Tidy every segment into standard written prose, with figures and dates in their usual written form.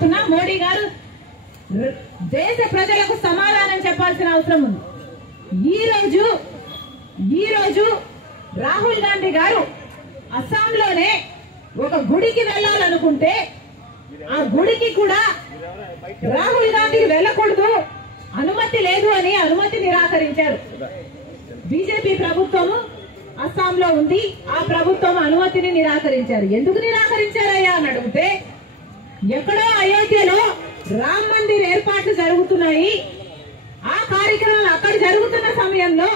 అడుగుతున్నా, మోడీ గారు దేశ ప్రజలకు సమాధానం చెప్పాల్సిన అవసరం ఉంది. ఈ రోజు రాహుల్ గాంధీ గారు అస్సాంలోనే ఒక గుడికి వెళ్ళాలనుకుంటే ఆ గుడికి కూడా రాహుల్ గాంధీకి వెళ్ళకూడదు, అనుమతి లేదు అని అనుమతి నిరాకరించారు. బీజేపీ ప్రభుత్వము అస్సాంలో ఉంది, ఆ ప్రభుత్వం అనుమతిని నిరాకరించారు. ఎందుకు నిరాకరించారయ్యా అని అడిగితే, ఎక్కడో అయోధ్యలో రామ్ మందిర్ ఏర్పాట్లు జరుగుతున్నాయి, ఆ కార్యక్రమాలు అక్కడ జరుగుతున్న సమయంలో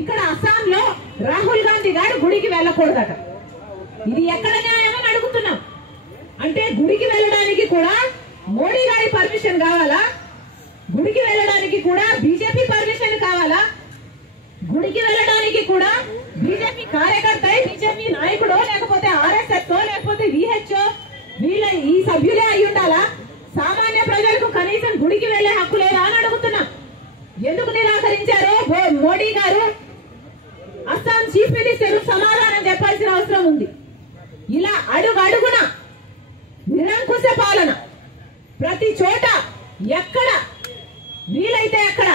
ఇక్కడ అస్సాంలో రాహుల్ గాంధీ గారు గుడికి వెళ్ళకూడదట. ఇది ఎక్కడ న్యాయం అని అడుగుతున్నాం. అంటే గుడికి వెళ్ళడానికి కూడా మోడీ గారి పర్మిషన్ కావాలా? గుడికి వెళ్ళడానికి కూడా బీజేపీ పర్మిషన్ కావాలా? గుడికి వెళ్ళడానికి కూడా బీజేపీ కార్యకర్త, బీజేపీ నాయకుడో లేకపోతే ఆర్ఎస్ఎస్ లేకపోతే విహెచ్ఓ వీళ్ళ ఈ సభ్యులే అయి ఉండాలా? సామాన్య ప్రజలకు కనీసం గుడికి వెళ్లే హక్కు లేదా అని అడుగుతున్నాం. ఎందుకు నిరాకరించారో మోడీ గారు అస్సాం చీఫ్ మినిస్టర్ సమాధానం చెప్పాల్సిన అవసరం ఉంది. ఇలా అడుగడుగున నిరంకుశ పాలన, ప్రతి చోట ఎక్కడ వీలైతే అక్కడ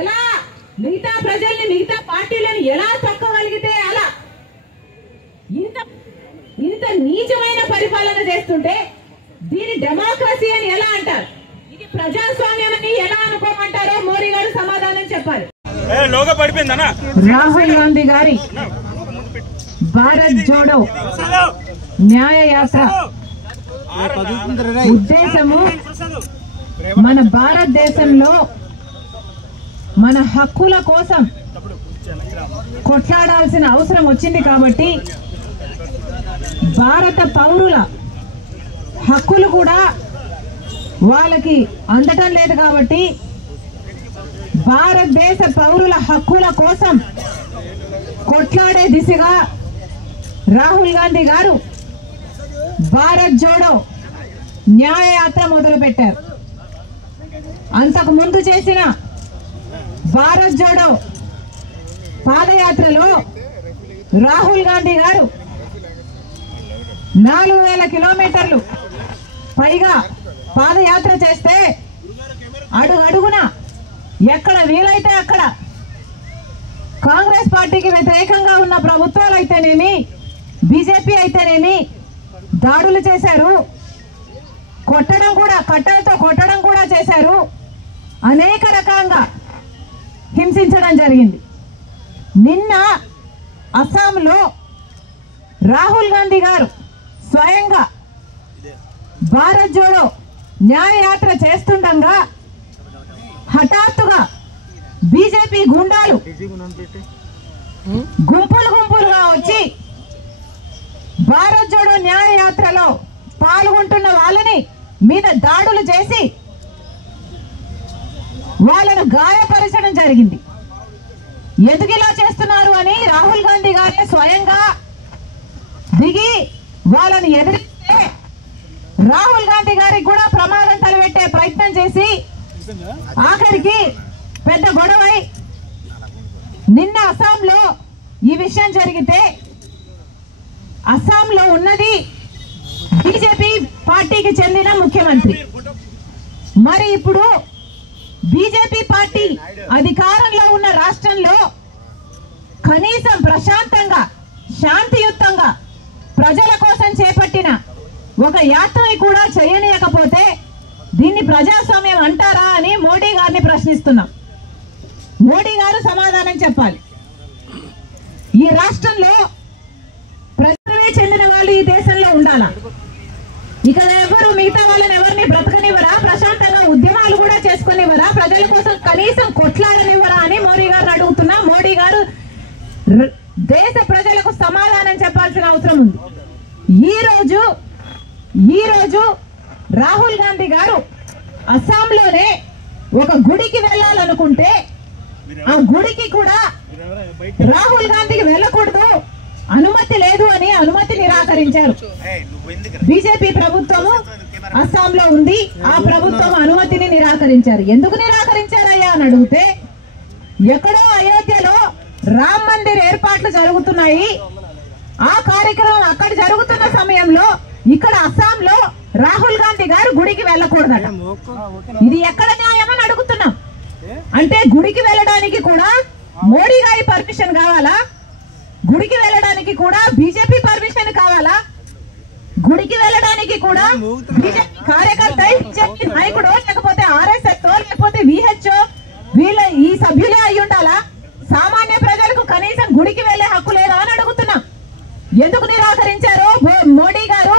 ఎలా మిగతా ప్రజల్ని, మిగతా పార్టీలను ఎలా తొక్కగలిగితే అలా ఇంత నీచమైన పరిపాలన చేస్తుంటే దీని డెమోక్రసీ అని ఎలా అంటారు? ఇది ప్రజాస్వామ్యం అని ఎలా అనుకోమంటారో మోడీ గారు సమాధానం చెప్పాలి. రాహుల్ గాంధీ గారి భారత్ జోడో న్యాయ యాత్ర ఉద్దేశము మన భారతదేశంలో మన హక్కుల కోసం కొట్లాడాల్సిన అవసరం వచ్చింది కాబట్టి, భారత పౌరుల హక్కులు కూడా వాళ్ళకి అందటం లేదు కాబట్టి, భారతదేశ పౌరుల హక్కుల కోసం కొట్లాడే దిశగా రాహుల్ గాంధీ గారు భారత్ జోడో న్యాయ యాత్ర మొదలుపెట్టారు. అంతకు ముందు చేసిన భారత్ జోడో పాదయాత్రలో రాహుల్ గాంధీ గారు 4000 కిలోమీటర్లు పైగా పాదయాత్ర చేస్తే అడుగడుగున ఎక్కడ వీలైతే అక్కడ కాంగ్రెస్ పార్టీకి వ్యతిరేకంగా ఉన్న ప్రభుత్వాలు అయితేనేమి, బీజేపీ అయితేనేమి దాడులు చేశారు, కొట్టడం కూడా, కట్టలతో కొట్టడం కూడా చేశారు, అనేక రకంగా హింసించడం జరిగింది. నిన్న అస్సాంలో రాహుల్ గాంధీ గారు స్వయంగా భారత్ జోడో న్యాయ యాత్ర చేస్తుండగా హఠాత్తుగా బీజేపీ గుండాలు గుంపులుగా వచ్చి భారత్ జోడో న్యాయ యాత్రలో పాల్గొంటున్న వాళ్ళని మీద దాడులు చేసి వాళ్ళను గాయపరచడం జరిగింది. ఎందుకు ఇలా చేస్తున్నారు అని రాహుల్ గాంధీ గారే స్వయంగా దిగి వాళ్ళని ఎదిరిస్తే రాహుల్ గాంధీ గారికి కూడా ప్రమాదం తలపెట్టే ప్రయత్నం చేసి ఆఖరికి పెద్ద గొడవై నిన్న అస్సాంలో ఈ విషయం జరిగితే, అస్సాంలో ఉన్నది బీజేపీ పార్టీకి చెందిన ముఖ్యమంత్రి. మరి ఇప్పుడు బీజేపీ పార్టీ అధికారంలో ఉన్న రాష్ట్రంలో కనీసం ప్రశాంతంగా, శాంతియుతంగా ప్రజల కోసం చేపట్టిన ఒక యాత్రని కూడా చేయనీయకపోతే దీన్ని ప్రజాస్వామ్యం అంటారా అని మోడీ గారిని ప్రశ్నిస్తున్నాం. మోడీ గారు సమాధానం చెప్పాలి. ఈ రాష్ట్రంలో ప్రజలే చెందిన వాళ్ళు ఈ దేశంలో ఉండాలా? ఇక్కడ ఎవరు మిగతా వాళ్ళని ఎవరిని బ్రతకనివ్వరా? ప్రశాంతంగా ఉద్యమాలు కూడా చేసుకునివ్వరా? ప్రజల కోసం కనీసం కొట్లాడనివ్వరా అని మోడీ గారు అడుగుతున్నా. మోడీ గారు దేశ ప్రజలకు సమాధానం చెప్పాల్సిన అవసరం ఉంది. ఈ రోజు రాహుల్ గాంధీ గారు అస్సాంలోనే ఒక గుడికి వెళ్ళాలనుకుంటే ఆ గుడికి కూడా రాహుల్ గాంధీకి వెళ్ళకూడదు, అనుమతి లేదు అని అనుమతి నిరాకరించారు. బీజేపీ ప్రభుత్వము అస్సాంలో ఉంది, ఆ ప్రభుత్వం అనుమతిని నిరాకరించారు. ఎందుకు నిరాకరించారయ్యా అని అడిగితే, ఎక్కడో అయోధ్యలో రామ్ మందిర్ ఏర్పాట్లు జరుగుతున్నాయి, ఆ కార్యక్రమం అక్కడ జరుగుతున్న సమయంలో ఇక్కడ అస్సాంలో రాహుల్ గాంధీ గారు గుడికి వెళ్ళకూడదట. ఇది ఎక్కడ న్యాయమని అడుగుతున్నాం. అంటే గుడికి వెళ్ళడానికి కూడా మోడీ గారి పర్మిషన్ కావాలా? గుడికి వెళ్ళడానికి కూడా బీజేపీ పర్మిషన్ కావాలా? గుడికి వెళ్ళడానికి కూడా బీజేపీ కార్యకర్త, బీజేపీ నాయకుడు, లేకపోతే ఆర్ఎస్ఎస్, లేకపోతే విహెచ్ఓ వీళ్ళ ఈ సభ్యులే అయి ఉండాలా? సామాన్య ప్రజలకు కనీసం గుడికి వెళ్లే హక్కు లేదా అని అడుగుతున్నాం. ఎందుకు నిరాకరించారో మోడీ గారు,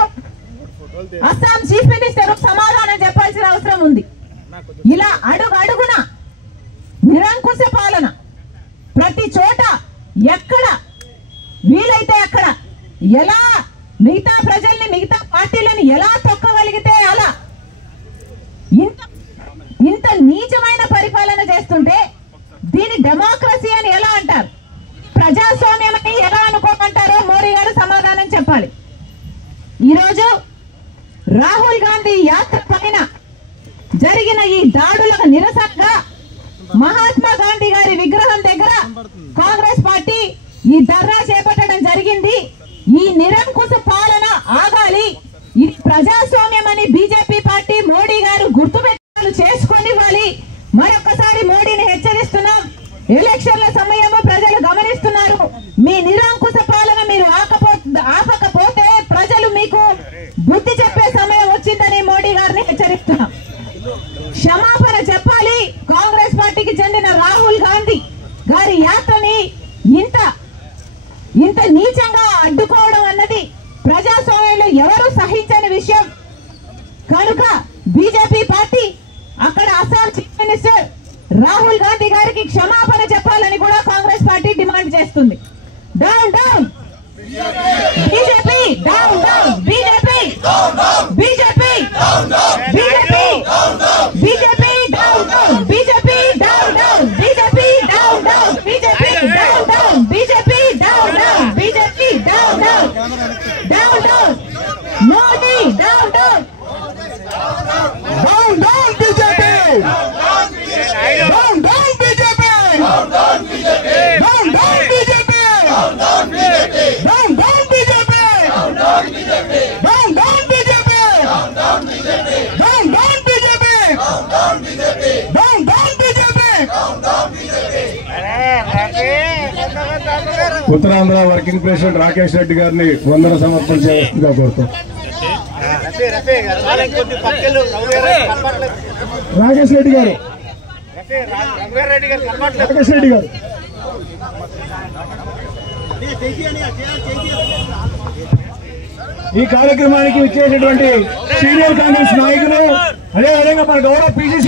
అస్సాం చీఫ్ మినిస్టర్ సమాధానం చెప్పాల్సిన అవసరం ఉంది. ఇలా అడుగున నిరంకుశ పాలన, ప్రతి చోట ఎక్కడ వీలైతే అక్కడ ఎలా మిగతా ప్రజల్ని, మిగతా పార్టీలను ఎలా తొక్కగలిగితే అలా ఇంత నీచమైన పరిపాలన చేస్తుంటే దీని డెమోక్రసీ అని ఎలా అంటారు? ప్రజాస్వామ్యం అని ఎలా అనుకోమంటారో మోడీ గారు సమాధానం చెప్పాలి. ఈరోజు రాహుల్ గాంధీ యాత్ర పైన జరిగిన ఈ దాడులకు నిరసనగా మహాత్మా గాంధీ గారి విగ్రహం దగ్గర కాంగ్రెస్ పార్టీ ఈ ధర్నా చేపట్టడం జరిగింది. ఈ నిరంకుశ పాలన ఆగాలి, ఇది ప్రజాస్వామ్యం అని బీజేపీ పార్టీ మోడీ గారు గుర్తుపెట్టాలు చేసుకొనివ్వాలి. మరొకసారి మోడీని హెచ్చరిస్తున్నాం. ఎలక్షన్ల సమయంలో ప్రజలు గమనిస్తున్నారు. మీ నిరంకుశ పాలన మీరు ఆపకపోతే ప్రజలు మీకు బుద్ధి చెప్పే సమయం వచ్చిందని మోడీ గారిని హెచ్చరిస్తున్నాం. క్షమాపణ చెప్పాలి. కాంగ్రెస్ పార్టీకి చెందిన రాహుల్ గాంధీ గారి యాత్రని ఇంత నీచంగా అడ్డుకోవడం అన్నది ప్రజాస్వామ్యంలో ఎవరు సహించని విషయం. కనుక బీజేపీ పార్టీ అక్కడ అస్సాం చీఫ్ మినిస్టర్ రాహుల్ గాంధీ గారికి క్షమాపణ చెప్పాలని కూడా కాంగ్రెస్ పార్టీ డిమాండ్ చేస్తుంది. Down down BJP, down down BJP, BJP, BJP, BJP, down down BJP, down down BJP, down down BJP, down down BJP, down down BJP, down down, down down Modi, down down, down down BJP, down down BJP, down down BJP, down down BJP, down down BJP, down down BJP, down down BJP, down down BJP, down down BJP, down down BJP, down down BJP, down down BJP, down down BJP. Uttarandhra working president Rakesh Reddy గారిని వందన సమర్పించేందుగా కోరుతాం. రాకేష్ రెడ్డి గారు, రాకేష్ రెడ్డి గారు ఈ కార్యక్రమానికి విచ్చేసినటువంటి senior Congress నాయకులు, అదేవిధంగా మన గౌరవ పిసిసి